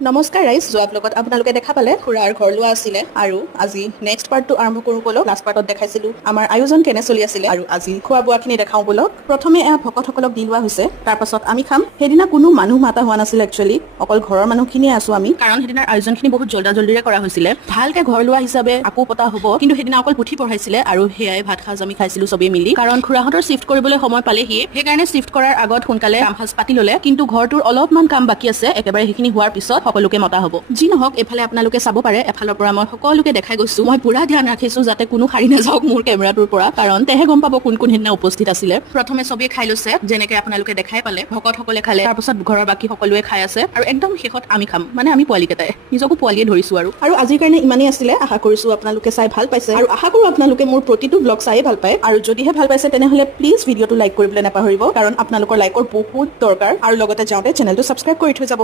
নমস্কাৰ ৰাইজ, যোৱা ব্লগত আপোনালোকে দেখা পালে খুৰাৰ ঘৰ লোৱা আছিলে আৰু আজি নেক্সট পাৰ্টটো আৰম্ভ কৰোঁ বলক। লাষ্ট পাৰ্টত দেখাইছিলো আমাৰ আয়োজন কেনে চলি আছিলে আৰু আজি খোৱা বোৱাখিনি দেখাওঁ বলক। প্ৰথমে ভকতসকলক দি লোৱা হৈছে, তাৰপাছত আমি খাম। সেইদিনা কোনো মানুহ মাতা হোৱা নাছিল, একচুৱেলি অকল ঘৰৰ মানুহখিনিয়ে আছো আমি, কাৰণ সেইদিনাৰ আয়োজনখিনি বহুত জল্দিৰে কৰা হৈছিলে। ভালকে ঘৰ লোৱা হিচাপে আকৌ পতা হ'ব, কিন্তু সেইদিনা অকল পুথি পঢ়াইছিলে আৰু সেয়াই ভাত সাজ আমি খাইছিলো চবেই মিলি, কাৰণ খুৰাহঁতৰ শিফ্ট কৰিবলৈ সময় পালেহি। সেইকাৰণে শিফ্ট কৰাৰ আগত সোনকালে কাম সাজ পাতি ল'লে, কিন্তু ঘৰটোৰ অলপমান কাম বাকী আছে। একেবাৰে সেইখিনি হোৱাৰ পিছত সকলোকে মতা হ'ব। যি নহওক, এফালে আপোনালোকে চাব পাৰে, এফালৰ পৰা মই সকলোকে দেখাই গৈছো। মই পুৰা ধ্যান ৰাখিছো যাতে কোনো সাৰি নাযাওক মোৰ কেমেৰাটোৰ পৰা, কাৰণ তেহে গম পাব কোন কোন সেইদিনা উপস্থিত আছিলে। প্ৰথমে চবেই খাই লৈছে, যেনেকে আপোনালোকে দেখাই পালে। ভকতসকলে খালে, তাৰপিছত ঘৰৰ বাকী সকলোৱে খাই আছে আৰু একদম শেষত আমি খাম। মানে আমি পোৱালি কেইটাই নিজকো পোৱালিয়ে ধৰিছো আৰু আজিৰ কাৰণে ইমানেই আছিলে। আশা কৰিছো আপোনালোকে চাই ভাল পাইছে আৰু আশা কৰো আপোনালোকে মোৰ প্ৰতিটো ব্লগ চাই ভাল পায়। আৰু যদিহে ভাল পাইছে তেনেহলে প্লিজ ভিডিঅ'টো লাইক কৰিবলৈ নাপাহৰিব, কাৰণ আপোনালোকৰ লাইকৰ বহুত দৰকাৰ। আৰু লগতে যাওঁতে চেনেলটো ছাবস্ক্ৰাইব কৰি থৈ যাব।